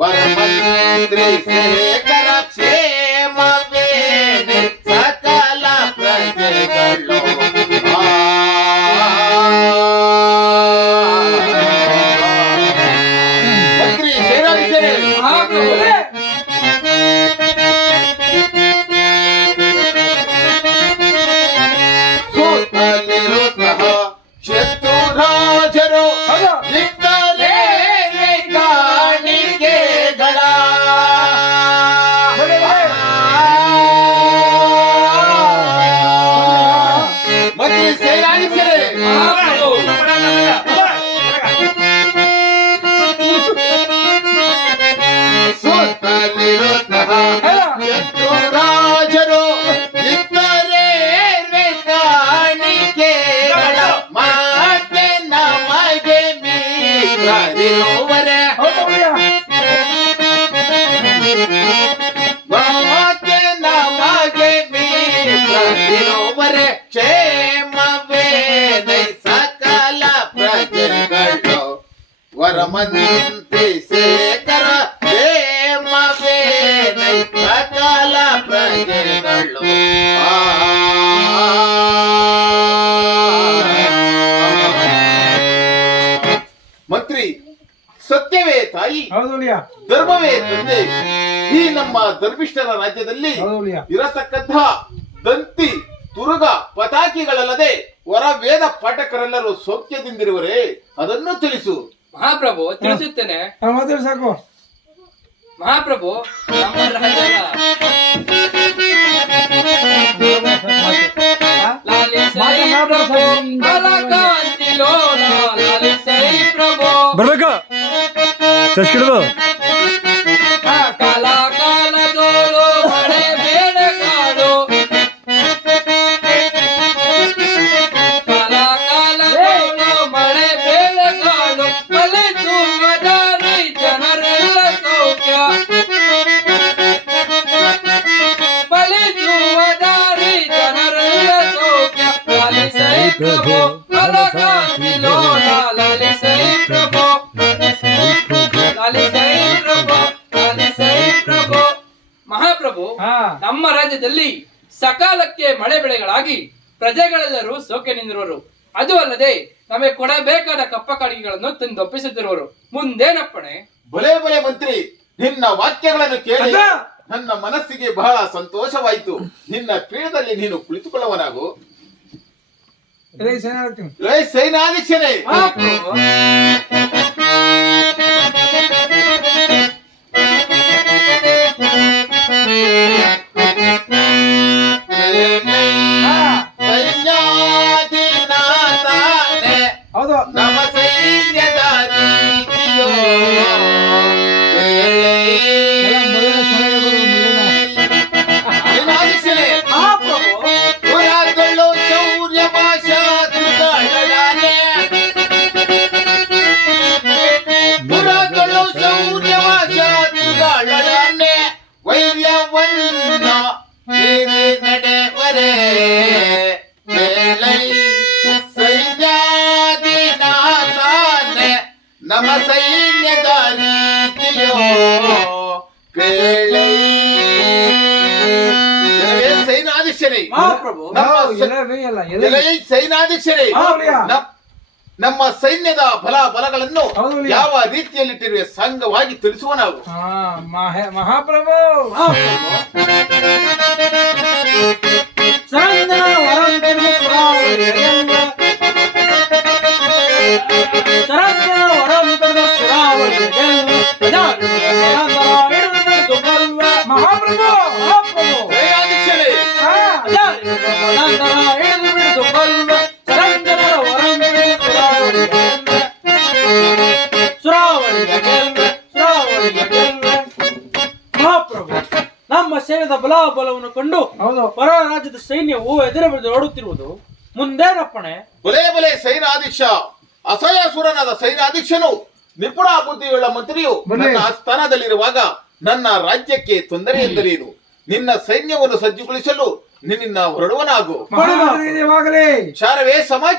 ವರಮಂತ್ರಿ ಶೇಖರ ಕ್ಷೇಮವೇನೆ ಸಕಲ ಪ್ರಜೆಗಳು ಆ. ಮಂತ್ರಿ ಸೇನಾಧಿಕಾರಿ ಕ್ಷೇಮವೇನೆ ಸಕಲ ಪ್ರಜೆಗಳು. ಶೇಖರ ಸಕಲ ಪ್ರಜೆಗಳು. ಮಂತ್ರಿ ಸತ್ಯವೇ ತಾಯಿ ಧರ್ಮವೇ ತಂದೆ. ಈ ನಮ್ಮ ಧರ್ಮಿಷ್ಠರ ರಾಜ್ಯದಲ್ಲಿ ಇರತಕ್ಕಂತಹ ದಂತಿ ತುರುಗ ಪತಾಕಿಗಳಲ್ಲದೆ ಹೊರ ವೇದ ಪಾಠಕರೆಲ್ಲರೂ ಸೌಖ್ಯದಿಂದಿರುವರೇ? ಅದನ್ನು ತಿಳಿಸು. ಮಹಾಪ್ರಭು ತಿಳಿಸುತ್ತೇನೆ. ಮಾತಾಡಿ ಸಾಕು. ಮಹಾಪ್ರಭು ನಮ್ಮ ಬರ್ಬೇಕು? ಚಸ್ಕಿಡ್ದು ಪ್ರಭು ಲಾಲಿಸೈ ಪ್ರಭು ಲಾಲಿಸೈ ಪ್ರಭು ಮಹಾಪ್ರಭು ಹಾ. ನಮ್ಮ ರಾಜ್ಯದಲ್ಲಿ ಸಕಾಲಕ್ಕೆ ಮಳೆ ಬೆಳೆಗಳಾಗಿ ಪ್ರಜೆಗಳೆಲ್ಲರೂ ಸೌಖ್ಯದಿಂದಿರುವರು ಅದು ಅಲ್ಲದೆ ನಮಗೆ ಕೊಡಬೇಕಾದ ಕಪ್ಪ ಕಾಣಿಕೆಗಳನ್ನು ತಂದೊಪ್ಪಿಸುತ್ತಿರುವರು ಮುಂದೇನಪ್ಪಣೆ? ಬಲೆ ಬಲೆ ಮಂತ್ರಿ ನಿನ್ನ ವಾಕ್ಯಗಳನ್ನು ಕೇಳಿ ನನ್ನ ಮನಸ್ಸಿಗೆ ಬಹಳ ಸಂತೋಷವಾಯಿತು. ನಿನ್ನ ಪೀಠದಲ್ಲಿ ನೀನು ಕುಳಿತುಕೊಳ್ಳುವನಾಗು. ಇದೇ ಸರಿ ಹೇಳ್ತೀನಿ ಲೇ ಸೇನಾಧೀಶನೇ ಮಹಾಪ್ರಭು ಹಾ ಸೈನ್ಯಾಧಿನಾಥನೇ ಹೌದು ನಮ್ಮ ಮಹಾಪ್ರಭು. ನಮ್ಮ ನಾವು ಸ- ಎಲೆ. ನಮ್- ನಮ್ಮ ಸೈನ್ಯದ ಬಲ ಬಲಗಳನ್ನು. ಯಾವ ರೀತಿಯಲ್ಲಿಟ್ಟಿರುವ ಸಂಘವಾಗಿ ತಿಳಿಸುವ ನಾವು. ಸರಂಗ ವರಂ ಮಹಾಪ್ರಭು. ಸರಂಜನ ಸುರಾವಳಿಯ ಸುರಾವಳಿಯ. ಮಹಾಪ್ರಭು ನಮ್ಮ ಸೇನೆದ ಬಲಾಬಲವನ್ನು ಕಂಡು ಹೌದು. ಹೊರ ರಾಜ್ಯದ ಸೈನ್ಯವು ಎದುರು ಬಿದ್ದು ಓಡುತ್ತಿರುವುದು. ಮುಂದೇನಪ್ಪಣೆ? ಬಲೆ ಬಲೆ ಸೈನಾಧೀಶ ಅಸಹ್ಯಸುರನಾದ ಸೈನಾಧೀಶನು ನಿಪುಣ ಬುದ್ಧಿಯುಳ್ಳ ಮಂತ್ರಿಯು. ನನ್ನ ಸ್ಥಾನದಲ್ಲಿರುವಾಗ ನನ್ನ ರಾಜ್ಯಕ್ಕೆ ತೊಂದರೆ ಎಂದರೇನು ನಿನ್ನ ಸೈನ್ಯವನ್ನು ಸಜ್ಜುಗೊಳಿಸಲು ನಿನ್ನ ಹೊರಡುವನಾಗು. ಶಾರವೇ ಸಮಾಚಾರ.